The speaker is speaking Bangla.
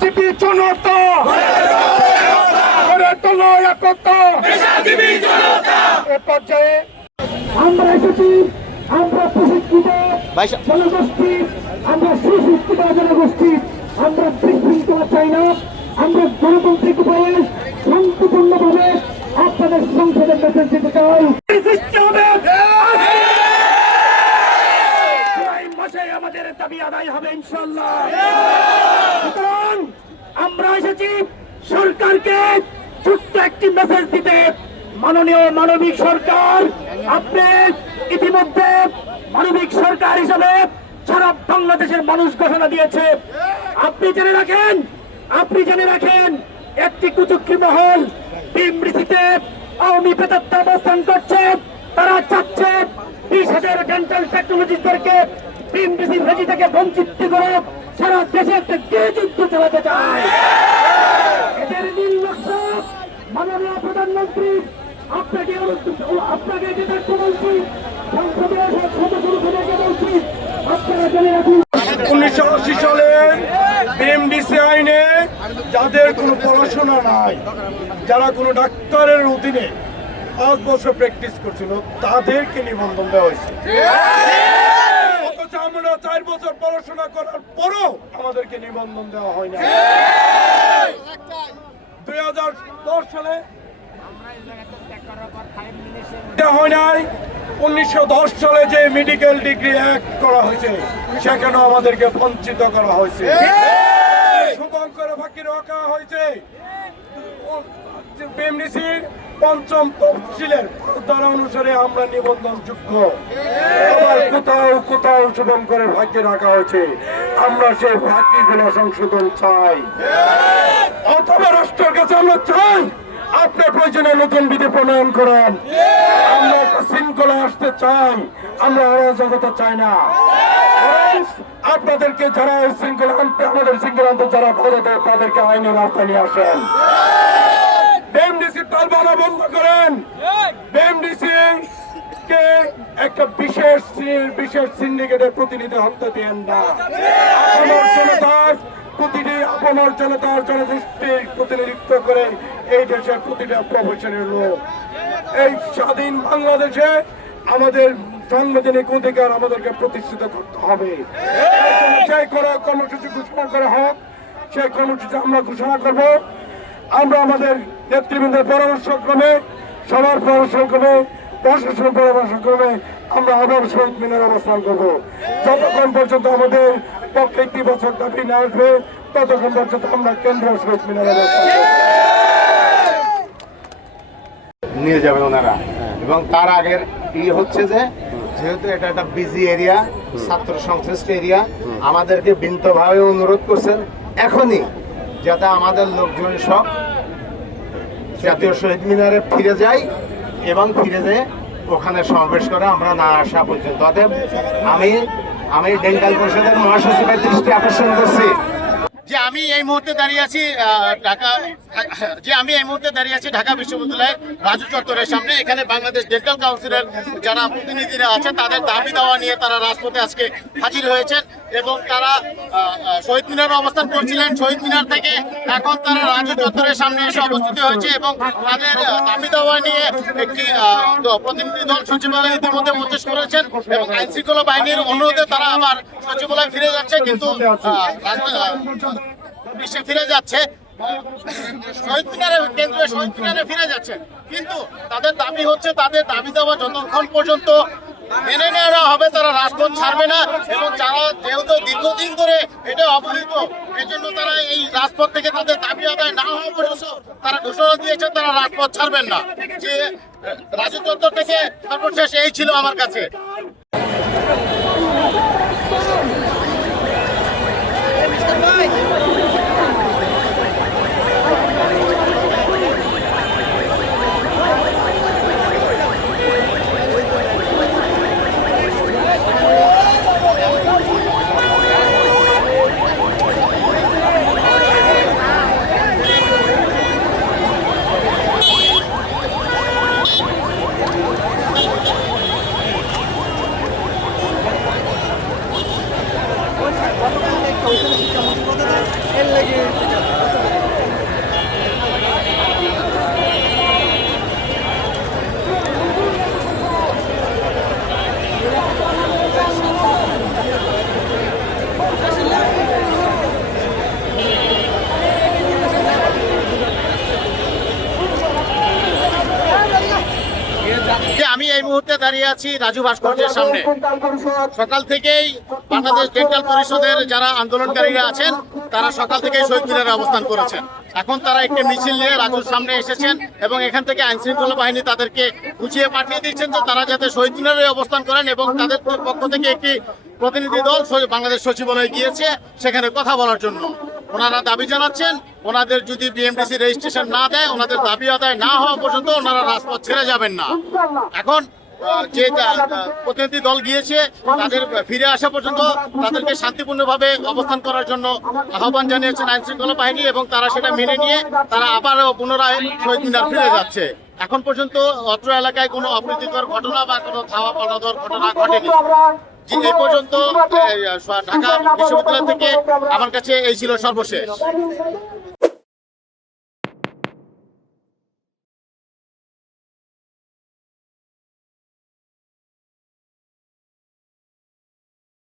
পেশাজীবী জনতা গড়ে তোলো একতা পেশাজীবী জনতা। এ পর্যায়ে আমরা এসেছি, আমরা প্রশিক্ষিত জনগোষ্ঠী, আমরা সুশিক্ষিত জনগোষ্ঠী, আমরা বিশৃঙ্খলা চাই না, আমরা গণতান্ত্রিক উপায়ে শান্তিপূর্ণভাবে আপনাদের সংসদের মেসেজ দিতে চাই। আমাদের দাবি আদায় হবে ইনশাআল্লাহ। সুতরাং আমরা এসেছি সরকারকে ছোট্ট একটি মেসেজ দিতে। মাননীয় মানবিক সরকার, আপনি ইতিমধ্যে মানবিক সরকার হিসাবে সারা বাংলাদেশের মানুষ ঘোষণা দিয়েছে। আপনি জেনে রাখেন একটি কুচক্রী মহল বিমৃতিতে আওয়ামী প্রেতাত্মা অবস্থান করছে। তারা চাচ্ছে 20,000 ডেন্টাল টেকনোলজিস্টদেরকে বিমৃতির ভেজি থেকে বঞ্চিত করে সারা দেশে একটা যুদ্ধ চালাতে চায়। এদের নীল লক্ষ্য মাননীয় প্রধানমন্ত্রী, আপনাকে যেটা বলছি, সংসদে বলছি, আপনারা জেনে রাখুন 1980 সালে বিএমডিসি আইনে যাদের কোনো পড়াশোনা নাই, যারা কোনো ডাক্তারের অধীনে 5 বছর প্র্যাকটিস করছিল, তাদেরকে নিবন্ধন দেওয়া হয়েছে। অথচ আমরা 4 বছর পড়াশোনা করার পরও আমাদেরকে নিবন্ধন দেওয়া হয় না। 2010 সালে হয় নাই। 1910 সালে যে মেডিকেল ডিগ্রি অ্যাক্ট করা হয়েছে, সেখানেও আমাদেরকে বঞ্চিত করা হয়েছে। শুভঙ্কর ফাঁকি রাখা হয়েছে। বিএমডিসির 5ম তফসিলের ধারা অনুসারে আমরা নিবন্ধন যোগ্য। আবার কোথাও শুভঙ্করের ভাগ্যে রাখা হয়েছে। আমরা সেই ভাগ্যগুলো সংশোধন চাই। অথবা রাষ্ট্রের কাছে আমরা চাই আপনার প্রয়োজনে নতুন বিধি প্রণয়ন করেন। আমরা একটা শৃঙ্খলা আসতে চাই, আমরা অরাজকতা চাই না। আপনাদেরকে যারা শৃঙ্খলা আনতে, আমাদের শৃঙ্খলা আনতে যারা বলে দেয়, তাদেরকে আইনের আওতায় নিয়ে আসেন। বিএমডিসি তালবানা বন্ধ করেন। বিএমডিসি কে একটা বিশেষ সিন্ডিকেটের প্রতিনিধি হতে দেন না। আপনার জনতার জনগোষ্ঠীর প্রতিনিধিত্ব করে এই দেশের প্রতিটা প্রফেশনের লোক। এই স্বাধীন বাংলাদেশে আমাদের সাংবিধানিক অধিকার আমাদেরকে প্রতিষ্ঠিত করতে হবে। যে কর্মসূচি ঘোষণা করা হোক, সেই কর্মসূচি আমরা ঘোষণা করব। আমরা আমাদের নেতৃবৃন্দের পরামর্শক্রমে, সবার পরামর্শক্রমে, প্রশাসনের পরামর্শক্রমে আমরা আবার শহীদ মিনার অবস্থান করব। যতক্ষণ পর্যন্ত আমাদের পক্ষে ইতিবাচক দাবি না আসবে, ততক্ষণ পর্যন্ত আমরা কেন্দ্রীয় শহীদ মিনার অবস্থান নিয়ে যাবে ওনারা। এবং তার আগের হচ্ছে যে, যেহেতু এটা একটা বিজি এরিয়া, ছাত্র সংশ্লিষ্ট এরিয়া, আমাদেরকে বিনীতভাবে অনুরোধ করছেন এখনই যাতে আমাদের লোকজন সব জাতীয় শহীদ মিনারে ফিরে যায় এবং ফিরে যেয়ে ওখানে সমাবেশ করে আমরা না আসা পর্যন্ত। অতএব আমি ডেন্টাল পরিষদের মহাসচিবের দৃষ্টি আকর্ষণ করছি যে আমি এই মুহূর্তে দাঁড়িয়ে আছি ঢাকা বিশ্ববিদ্যালয়ের রাজু চত্বরের সামনে। এখানে বাংলাদেশ ডেন্টাল কাউন্সিলের যারা প্রতিনিধিরা আছে, তাদের দাবি দেওয়া নিয়ে তারা রাজপথে আজকে হাজির হয়েছেন এবং তারা শহীদ মিনারে অবস্থান করছিলেন। শহীদ মিনার থেকে এখন তারা রাজু চত্বরের সামনে এসে অবস্থিত হয়েছে এবং তাদের দাবি দেওয়া নিয়ে একটি প্রতিনিধি দল সচিবালয়ে ইতিমধ্যে প্রবেশ করেছেন এবং আইন শৃঙ্খলা বাহিনীর অনুরোধে তারা আবার সচিবালয়ে ফিরে যাচ্ছে, কিন্তু ফিরে যাচ্ছে শহীদ মিনারে, কেন্দ্রীয় শহীদ মিনারে ফিরে যাচ্ছে। কিন্তু তাদের দাবি হচ্ছে, তাদের দাবি দেওয়া যতক্ষণ পর্যন্ত মেনে নেওয়া হবে, তারা রাজপথ ছাড়বে না। এবং যারা যেহেতু দীর্ঘদিন ধরে এটা অবহেলিত, এজন্য তারা এই রাজপথ থেকে তাদের দাবি আদায় না হওয়া পর্যন্ত তারা ঘোষণা দিয়েছে তারা রাজপথ ছাড়বেন না। যে রাজু চত্বর থেকে সর্বশেষ এই ছিল আমার কাছে। দাঁড়িয়ে আছি রাজু ভাস্কর্যের সামনে। সকাল থেকেই বাংলাদেশ ডেন্টাল পরিষদের যারা আন্দোলনকারীরা আছেন তারা সকাল থেকেই শহীদ মিনারে অবস্থান করেছেন। এখন তারা একটি মিছিল নিয়ে রাজুর সামনে এসেছেন এবং এখান থেকে আইন শৃঙ্খলা বাহিনী তাদেরকে বুঝিয়ে পাঠিয়ে দিচ্ছেন যে তারা যাতে শহীদ মিনারে অবস্থান করেন, এবং তাদের পক্ষ থেকে একটি প্রতিনিধি দল বাংলাদেশ সচিবালয়ে গিয়েছে সেখানে কথা বলার জন্য। ওনারা দাবি জানাচ্ছেন ওনাদের যদি বিএমডিসি রেজিস্ট্রেশন না দেয়, ওনাদের দাবি আদায় না হওয়া পর্যন্ত ওনারা রাজপথ ছেড়ে যাবেন না। এখন যে প্রতিনিধি দল গিয়েছে তাদের ফিরে আসা পর্যন্ত তাদেরকে শান্তিপূর্ণভাবে অবস্থান করার জন্য আহ্বান জানিয়েছেন আইন শৃঙ্খলা বাহিনী, এবং তারা সেটা মেনে নিয়ে তারা আবারও পুনরায় শহীদ মিনার ফিরে যাচ্ছে। এখন পর্যন্ত অত্র এলাকায় কোনো অপ্রীতিকর ঘটনা বা কোনো ধাওয়া পাল্টানোর ঘটনা ঘটেনি। এই পর্যন্ত ঢাকা বিশ্ববিদ্যালয় থেকে আমার কাছে এই ছিল সর্বশেষ।